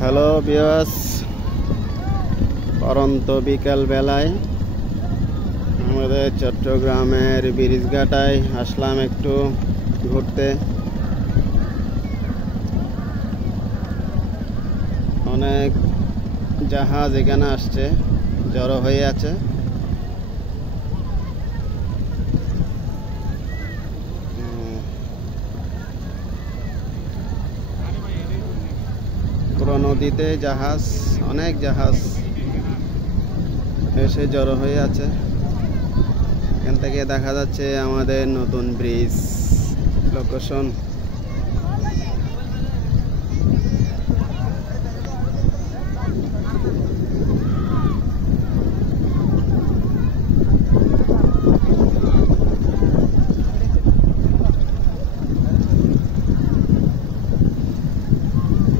Hello viewers, পরন্ত বিকাল বেলায় আমাদের চট্টগ্রামের ব্রিজঘাটায় আসলাম একটু ঘুরতে। অনেক জাহাজ এখানে আসছে, জড়ো হয়ে আছে। পুরো নদীতে জাহাজ, অনেক জাহাজ এসে জড়ো হয়ে আছে। এখান থেকে দেখা যাচ্ছে আমাদের নতুন ব্রিজ লোকেশন।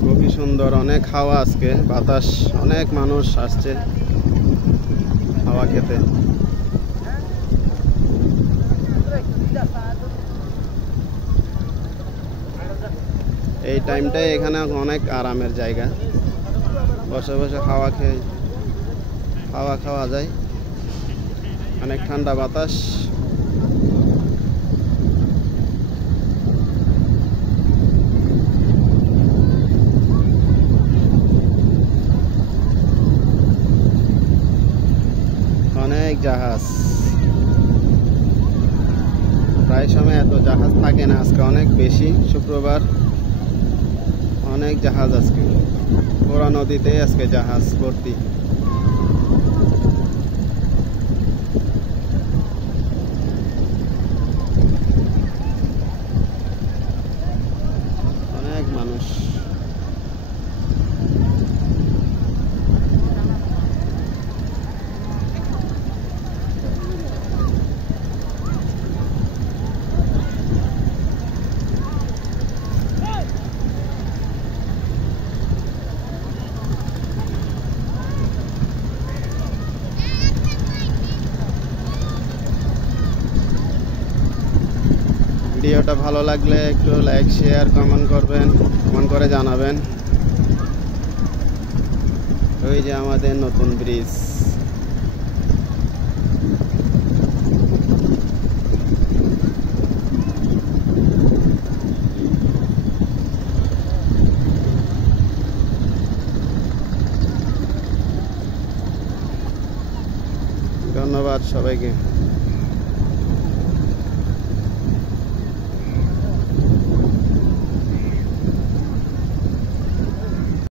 খুবই সুন্দর, অনেক হাওয়া আজকে, বাতাস, অনেক মানুষ আসছে হাওয়া খেতে। এই টাইমটাই এখানে অনেক আরামের জায়গা, বসে বসে হাওয়া খাওয়া যায়, অনেক ঠান্ডা বাতাস। অনেক জাহাজ, প্রায় সময় এত জাহাজ থাকে না, আজকে অনেক বেশি, শুক্রবার অনেক জাহাজ আজকে, পুরা নদীতে আজকে জাহাজ ভর্তি। অনেক মানুষ। ভিডিওটা ভালো লাগলে একটু লাইক, শেয়ার, কমেন্ট করবেন, কমেন্ট করে জানাবেন। ওই যে আমাদের নতুন ব্রিজ। ধন্যবাদ সবাইকে।